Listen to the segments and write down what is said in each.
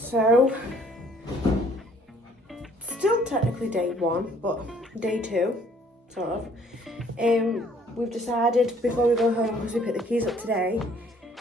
So, still technically day 1, but day 2, sort of. We've decided before we go home, because we picked the keys up today,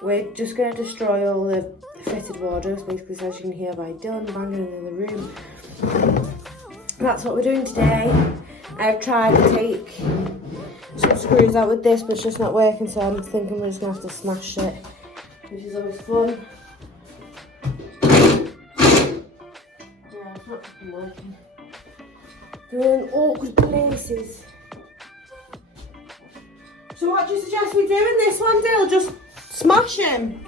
we're just going to destroy all the fitted wardrobes, basically, so as you can hear by Dylan banging in the room. That's what we're doing today. I've tried to take some screws out with this, but it's just not working, so I'm thinking we're just going to have to smash it, which is always fun. Yeah, it's not fucking working. They're in awkward places. So what do you suggest we do in this one, Dill? Just smash him.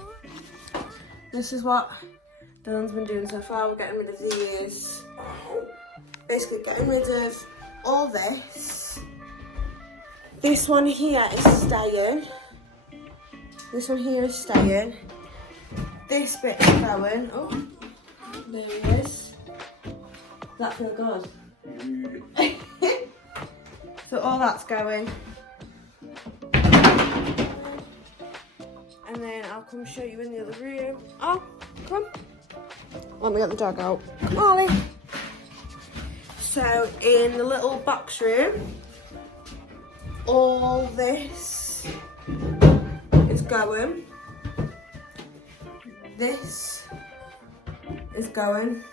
This is what Dylan's been doing so far. We're getting rid of these. Basically getting rid of all this. This one here is staying. This one here is staying. This bit is going. Oh, there he is. Does that feel good? So all that's going. And then I'll come show you in the other room. Oh, come. Let me get the dog out. Come on, Ollie. So in the little box room, all this is going. This is going.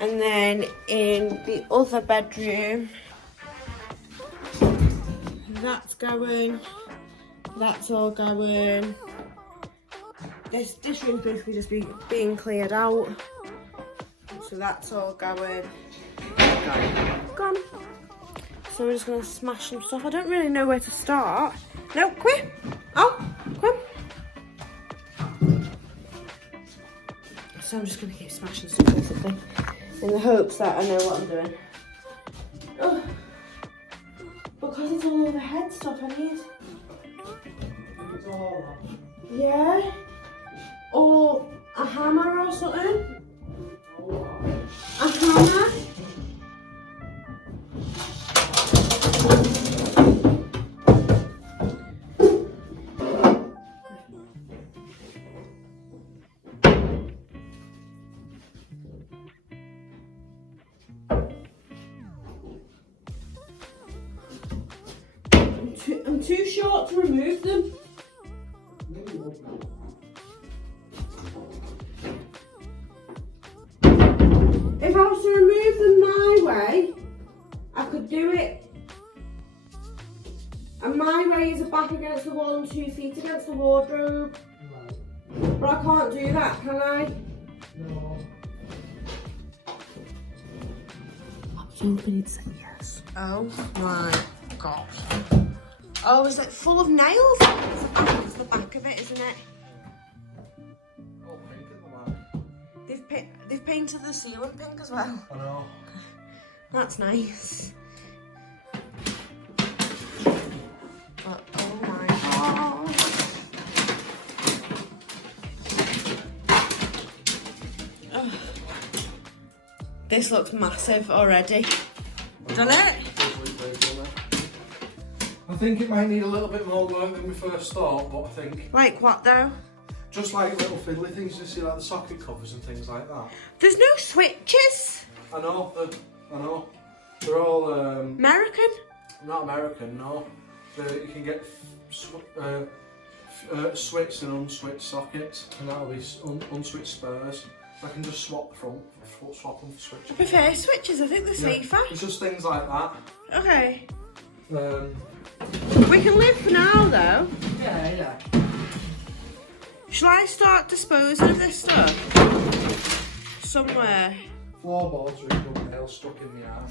And then in the other bedroom, that's going. That's all going. This room's basically just being cleared out. So that's all going. Gone. So we're just going to smash some stuff. I don't really know where to start. No, quick. Oh, come. So I'm just going to keep smashing stuff basically. In the hopes that I know what I'm doing. Oh. Because it's all overhead stuff I need. Yeah, or a hammer or something. A hammer. I'm too short to remove them. If I was to remove them my way, I could do it. And my way is a back against the wall and 2 feet against the wardrobe. Right. But I can't do that, can I? No. I'm hoping it said yes. Oh my gosh. Oh, is it full of nails? Oh, it's the back of it, isn't it? Oh, pink at the back. They've painted the ceiling pink as well. I know. That's nice. But, oh my god. Oh. This looks massive already. Done it? I think it might need a little bit more work than we first thought, but I think... Like what though? Just like little fiddly things, you see, like the socket covers and things like that. There's no switches. I know. They're all... American? Not American, no. You can get switched and unswitched sockets, and that'll be unswitched spurs. I can just swap them for switches. I prefer switches, I think they're safer. It's just things like that. Okay. We can live for now though. Yeah. Shall I start disposing of this stuff? Somewhere. Floorboards with good nails stuck in the arm.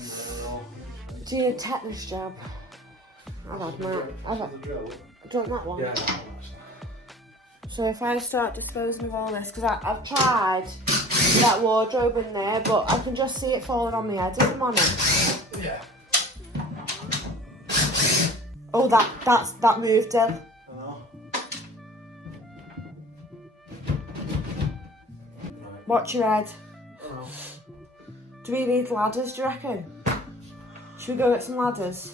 Do you a tetanus jab? I've had mine. I've done that one. Yeah. So if I start disposing of all this, because I've tried that wardrobe in there, but I can just see it falling on my head at the moment. Yeah. Oh, that moved in. I know. Watch your head. I know. Do we need ladders, do you reckon? Should we go get some ladders?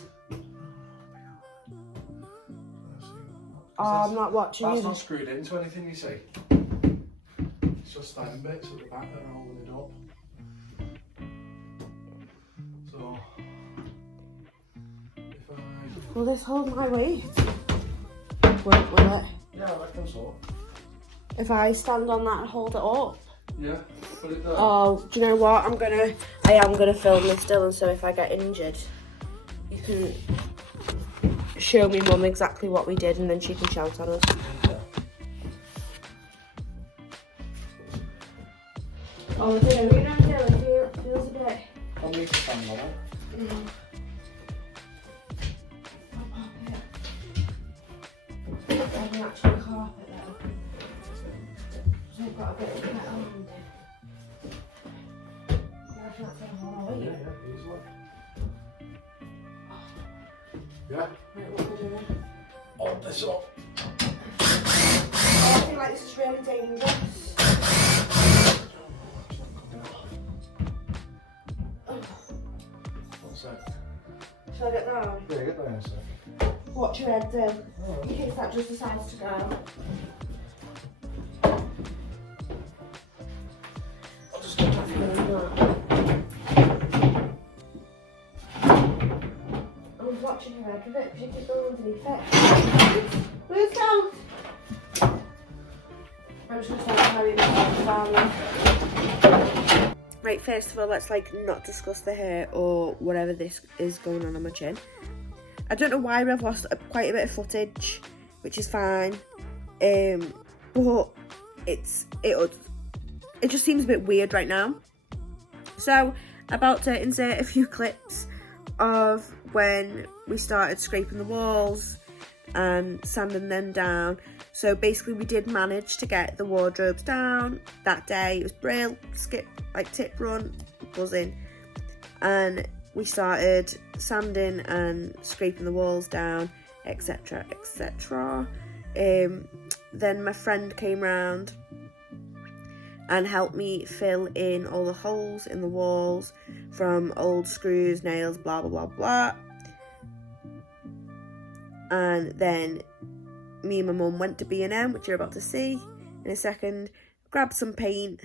Oh, I'm not watching That's you. not screwed into anything, you see. It's stem bits at the back that are holding it up. So, if I... Will this hold my weight? Will it? Yeah, I reckon so. If I stand on that and hold it up? Yeah, put it there. Oh, do you know what? I am gonna film this, Dylan, so if I get injured, you can show me Mum exactly what we did and then she can shout at us. Yeah. Oh, dear, we don't feel it. Feels a bit. I'll need to stand on it. I can actually carpet though. So I've got a bit of metal on it. I reckon that's gonna hold our weight. Yeah, easily. Yeah. Right, what we're doing. Hold this up. I feel like this is really dangerous. What's that? Shall I get down? Yeah, get there in a sec. Watch your head then, Oh. in case that just decides to go. I'll just get that. I was watching your head with it because you keep going underneath it. Where's down? I'm just going to start carrying this down. Right, first of all, let's not discuss the hair or whatever this is going on my chin. I don't know why I've lost quite a bit of footage, which is fine, but it just seems a bit weird right now. So, about to insert a few clips of when we started scraping the walls and sanding them down. So basically we did manage to get the wardrobes down that day. It was brilliant, tip run, buzzing, and we started sanding and scraping the walls down, etc, etc. Then my friend came round and helped me fill in all the holes in the walls from old screws, nails, blah blah blah blah. And then me and my mum went to B&M, which you're about to see in a second, grabbed some paint,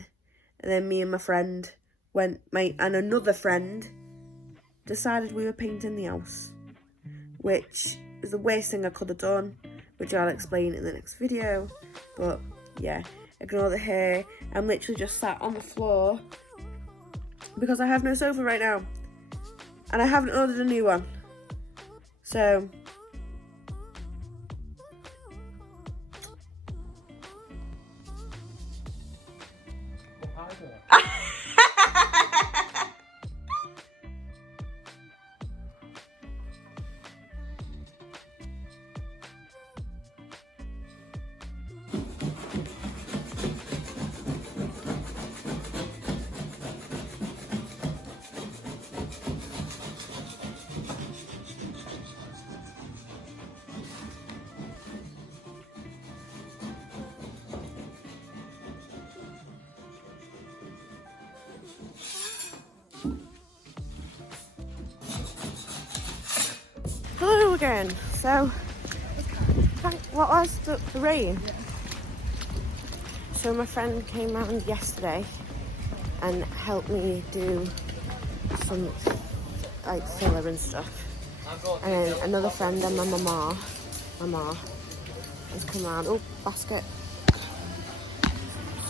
and then me and my friend and another friend decided we were painting the house, which is the worst thing I could have done, which I'll explain in the next video. But yeah, ignore the hair. I'm literally just sat on the floor because I have no sofa right now and I haven't ordered a new one, so hello again. So, what was the rain? So my friend came round yesterday and helped me do some filler and stuff. And then another friend and my mama has come round. Oh, basket.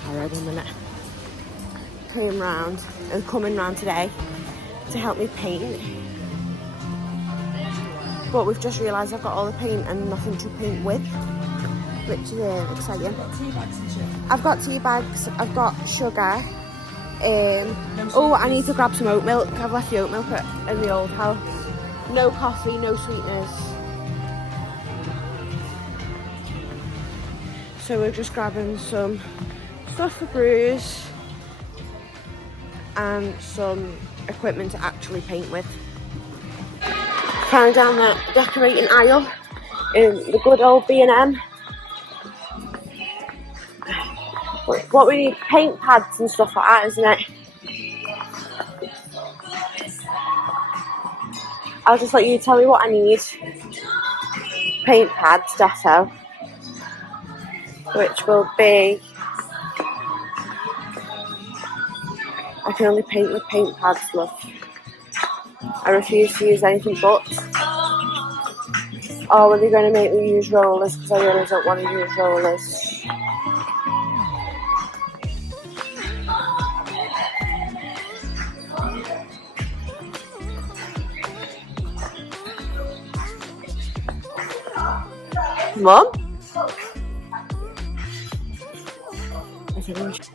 Sorry, 1 minute. Coming round today to help me paint. But we've just realised I've got all the paint and nothing to paint with, which is exciting. I've got tea bags, I've got sugar. Oh, I need to grab some oat milk. I've left the oat milk in the old house. No coffee, no sweeteners. So we're just grabbing some stuff for brews and some equipment to actually paint with. Carrying down the decorating aisle in the good old B&M. What we need, paint pads and stuff like that, isn't it? I'll just let you tell me what I need. Paint pads, defo, which will be I can only paint with paint pads, love. I refuse to use anything but. Oh, are they going to make me use rollers? Because I really don't want to use rollers. Mum? I think